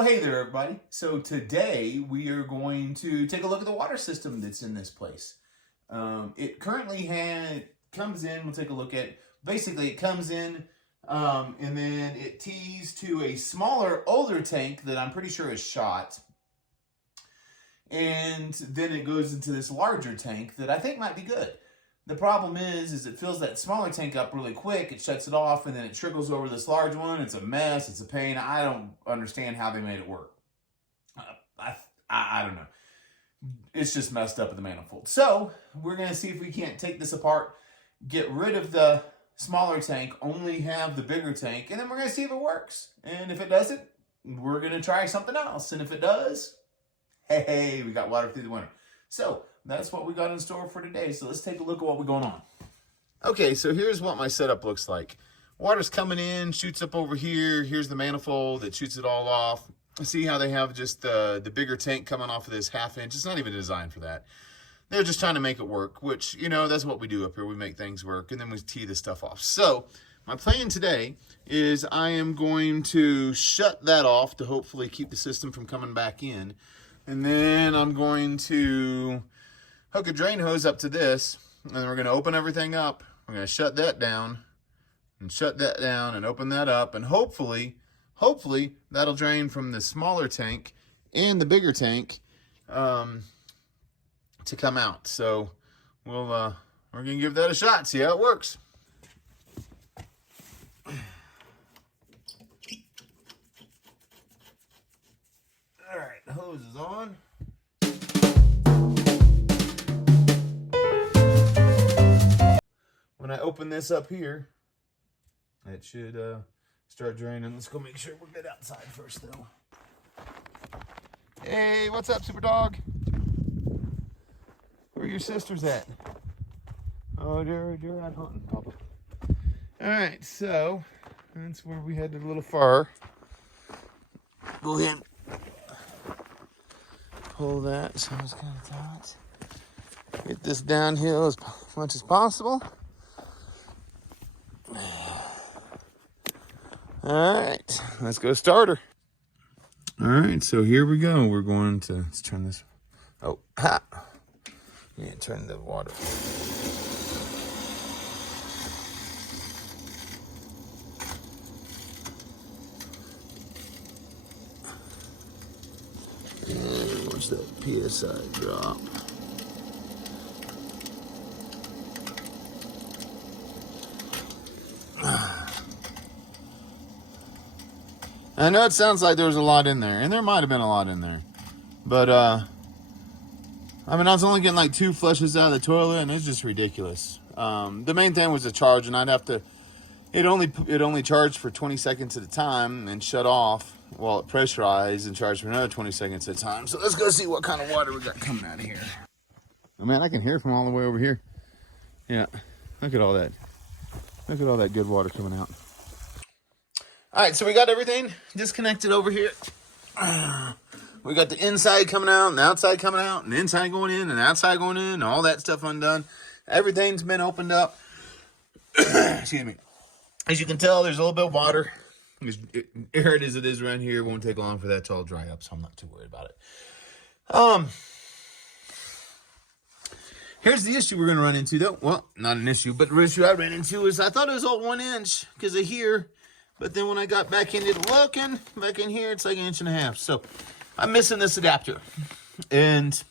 Well, hey there, everybody. So today we are going to take a look at the water system that's in this place. It currently comes in, we'll take a look at, basically it comes in and then it tees to a smaller, older tank that I'm pretty sure is shot. And then it goes into this larger tank that I think might be good. The problem is it fills that smaller tank up really quick, it shuts it off, and then it trickles over this large one. It's a mess, it's a pain. I don't understand how they made it work. I don't know. It's just messed up in the manifold. So, we're going to see if we can't take this apart, get rid of the smaller tank, only have the bigger tank, and then we're going to see if it works. And if it doesn't, we're going to try something else. And if it does, hey, we got water through the winter. So, that's what we got in store for today. So let's take a look at what we're going on. Okay, so here's what my setup looks like. Water's coming in, shoots up over here. Here's the manifold that shoots it all off. See how they have just the bigger tank coming off of this 1/2 inch. It's not even designed for that. They're just trying to make it work, which, you know, that's what we do up here. We make things work, and then we tee this stuff off. So my plan today is I am going to shut that off to hopefully keep the system from coming back in. And then I'm going to hook a drain hose up to this, and we're going to open everything up. We're going to shut that down and shut that down and open that up, and hopefully that'll drain from the smaller tank and the bigger tank to come out. So we're going to give that a shot, see how it works. All right, the hose is on. When I open this up here, it should start draining. Let's go make sure we're good outside first, though. Hey, what's up, Super Dog? Where are your sisters at? Oh, they're out hunting, Papa. All right, so that's where we had the little fur. Go ahead and pull that so it's kind of tight. Get this downhill as much as possible. All right, let's go start her. All right, so here we go. We're going to, let's turn this. Oh, ha. Yeah, turn the water. And watch that PSI drop. I know it sounds like there was a lot in there, and there might have been a lot in there. But, I mean, I was only getting like 2 flushes out of the toilet, and it's just ridiculous. The main thing was the charge, and I'd have to, it only charged for 20 seconds at a time and shut off while it pressurized and charged for another 20 seconds at a time. So let's go see what kind of water we got coming out of here. Oh man, I can hear from all the way over here. Yeah, look at all that. Look at all that good water coming out. All right, so we got everything disconnected over here. We got the inside coming out and the outside coming out and the inside going in and the outside going in and all that stuff undone. Everything's been opened up. Excuse me. As you can tell, there's a little bit of water. Arid as it is around here, it won't take long for that to all dry up, so I'm not too worried about it. Here's the issue we're going to run into, though. Well, not an issue, but the issue I ran into is I thought it was all 1 inch because of here. But then when I got back into looking, back in here, it's like 1.5 inches. So I'm missing this adapter. And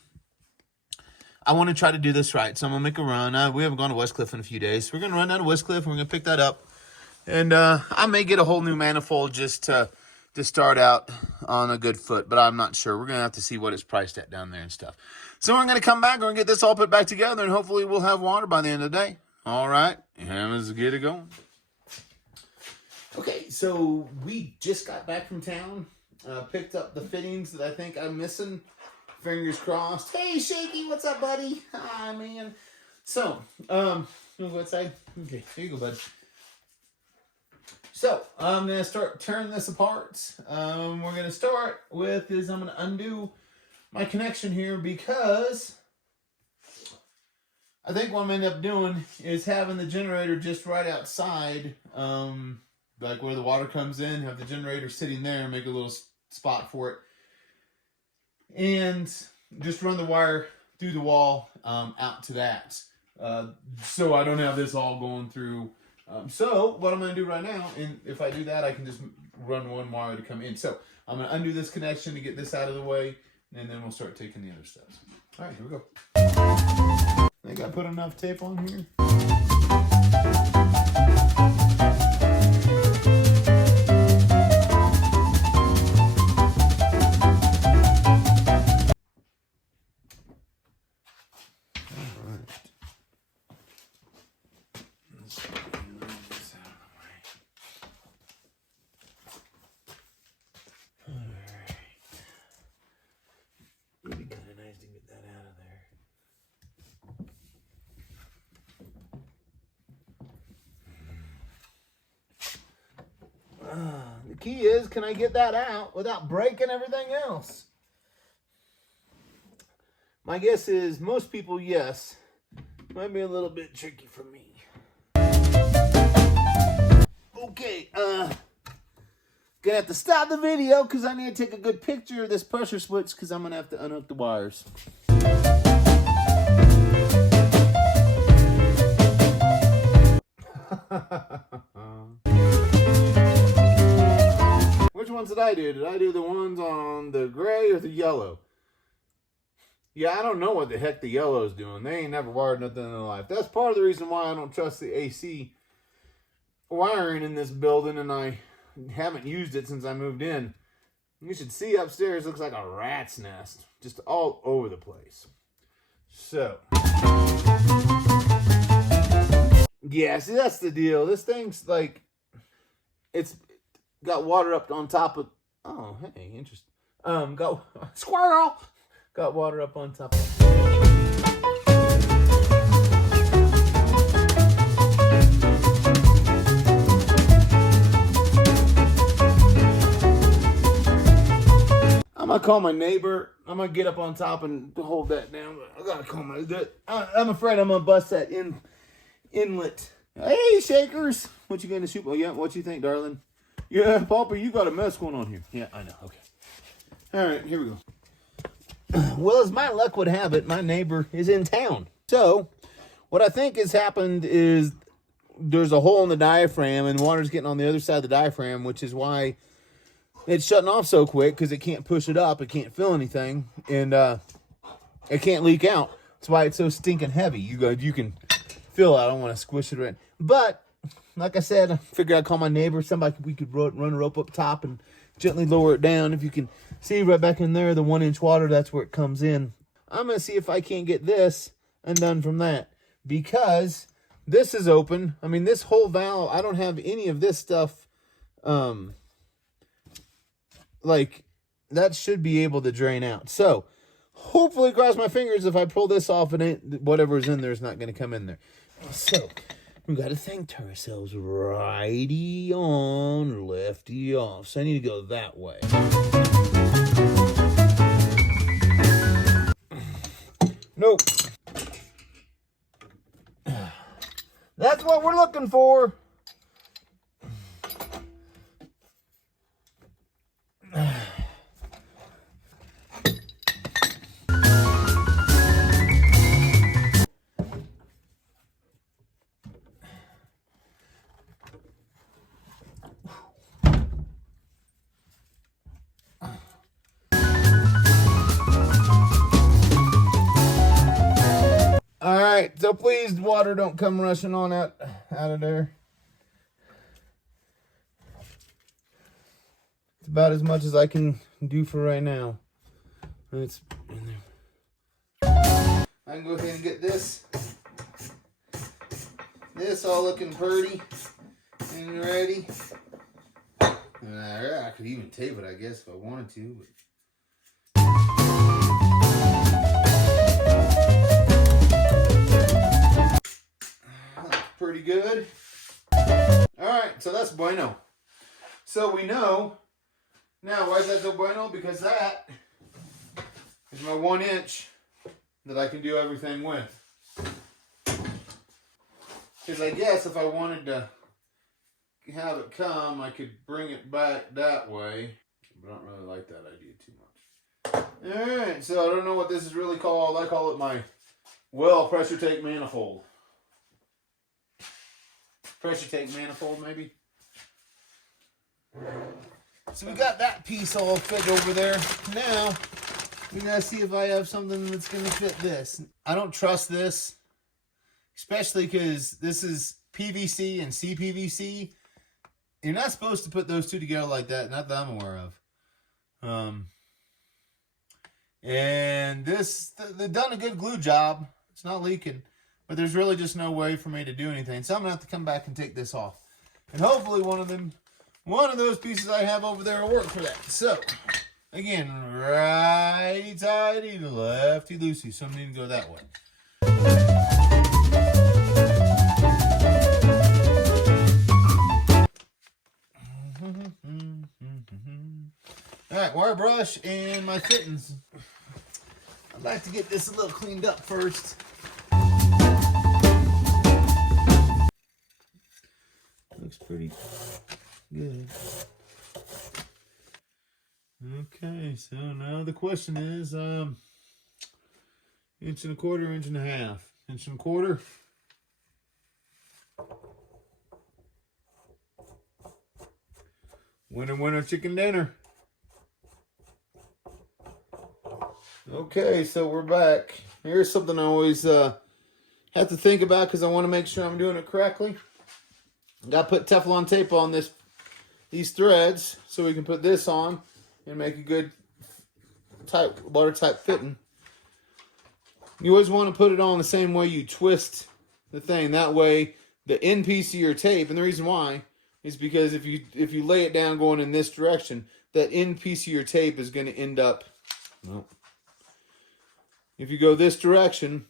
I want to try to do this right. So I'm going to make a run. We haven't gone to Westcliff in a few days. So we're going to run down to Westcliff, and we're going to pick that up. And I may get a whole new manifold just to start out on a good foot. But I'm not sure. We're going to have to see what it's priced at down there and stuff. So we're going to come back. We're going to get this all put back together. And hopefully we'll have water by the end of the day. All right. Let's get it going. Okay, so we just got back from town, picked up the fittings that I think I'm missing. Fingers crossed. Hey, Shaky, what's up, buddy? Hi, man. So, you want to go outside? Okay, here you go, bud. So, I'm going to start tearing this apart. We're going to start with is I'm going to undo my connection here because I think what I'm going to end up doing is having the generator just right outside, like where the water comes in, have the generator sitting there and make a little spot for it. And just run the wire through the wall out to that. So I don't have this all going through. So what I'm going to do right now, and if I do that, I can just run one wire to come in. So I'm going to undo this connection to get this out of the way, and then we'll start taking the other steps. All right, here we go. I think I put enough tape on here. The key is, can I get that out without breaking everything else? My guess is most people, yes. Might be a little bit tricky for me. Okay, gonna have to stop the video because I need to take a good picture of this pressure switch because I'm gonna have to unhook the wires. Which ones did I do? Did I do the ones on the gray or the yellow? Yeah, I don't know what the heck the yellow's doing. They ain't never wired nothing in their life. That's part of the reason why I don't trust the AC wiring in this building, and I haven't used it since I moved in. You should see upstairs, looks like a rat's nest. Just all over the place. So. Yeah, see, that's the deal. This thing's like, it's got water up on top of, oh, hey, interesting. Got, squirrel! Got water up on top of. I'm gonna call my neighbor. I'm gonna get up on top and hold that down. I gotta call my, I'm afraid I'm gonna bust that inlet. Hey, Shakers! What you gonna shoot? Oh, yeah, what you think, darling? Yeah, Papa, you got a mess going on here. Yeah, I know. Okay. All right, here we go. Well, as my luck would have it, my neighbor is in town. So, what I think has happened is there's a hole in the diaphragm, and water's getting on the other side of the diaphragm, which is why it's shutting off so quick, because it can't push it up, it can't fill anything, and it can't leak out. That's why it's so stinking heavy. You can feel it. I don't want to squish it right. But like I said, I figured I'd call my neighbor. Somebody, we could run a rope up top and gently lower it down. If you can see right back in there, the 1-inch water, that's where it comes in. I'm going to see if I can't get this undone from that, because this is open. I mean, this whole valve, I don't have any of this stuff. Like, that should be able to drain out. So, hopefully, cross my fingers, if I pull this off, and whatever's in there is not going to come in there. So, we got to think to ourselves, righty on, lefty off. So I need to go that way. Nope. That's what we're looking for. Alright, so please, water don't come rushing on out of there. It's about as much as I can do for right now. It's in there. I can go ahead and get this all looking pretty and ready. I could even tape it, I guess, if I wanted to. But pretty good. Alright, so that's bueno. So we know, now why is that so bueno? Because that is my 1-inch that I can do everything with. Because I guess if I wanted to have it come, I could bring it back that way. But I don't really like that idea too much. Alright, so I don't know what this is really called. I call it my well pressure tank manifold. Pressure tank manifold, maybe? So we got that piece all fit over there. Now, we gotta see if I have something that's gonna fit this. I don't trust this, especially because this is PVC and CPVC. You're not supposed to put those two together like that, not that I'm aware of. And this, they've done a good glue job. It's not leaking, but there's really just no way for me to do anything. So I'm gonna have to come back and take this off. And hopefully one of those pieces I have over there will work for that. So, again, righty-tighty, lefty-loosey. So I'm going to go that way. Alright, wire brush and my fittings. I'd like to get this a little cleaned up first. Looks pretty good. Okay, so now the question is, 1.25 inches, 1.5 inches. 1.25 inches. Winter chicken dinner. Okay, so we're back. Here's something I always have to think about because I want to make sure I'm doing it correctly. Got to put Teflon tape on these threads so we can put this on and make a good watertight fitting. You always want to put it on the same way you twist the thing. That way, the end piece of your tape, and the reason why is because if you lay it down going in this direction, that end piece of your tape is going to end up. Well, if you go this direction,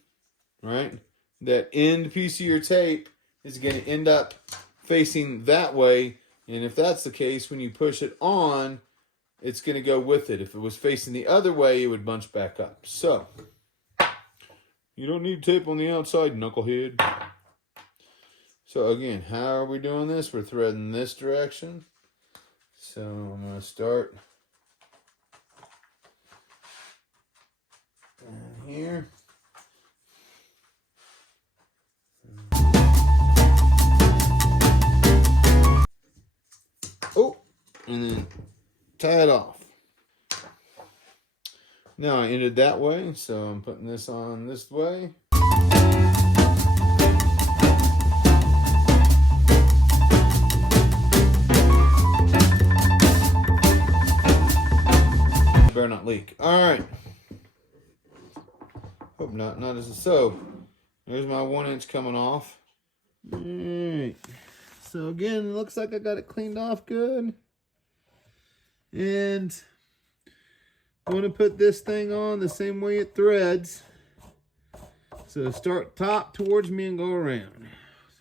right, that end piece of your tape is going to end up facing that way. And if that's the case, when you push it on, it's going to go with it. If it was facing the other way, it would bunch back up. So, you don't need tape on the outside, knucklehead. So again, how are we doing this? We're threading this direction. So I'm going to start down here. Oh, and then tie it off. Now I ended that way, so I'm putting this on this way. Better not leak. All right. Hope not. Not as so. There's my 1 inch coming off. All right. So again, looks like I got it cleaned off good. And I'm going to put this thing on the same way it threads. So start top towards me and go around.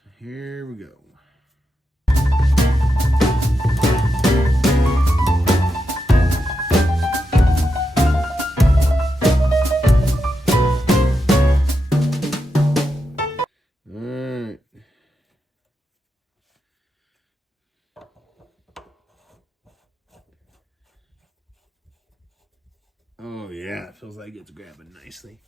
So here we go. Alright. Oh yeah, it feels like it's grabbing nicely.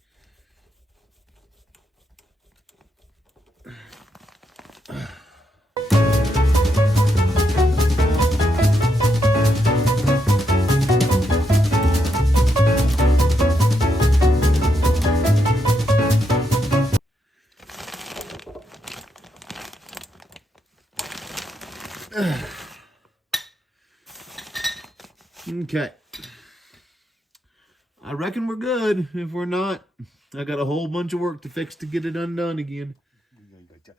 Okay. I reckon we're good. If we're not, I got a whole bunch of work to fix to get it undone again. Okay.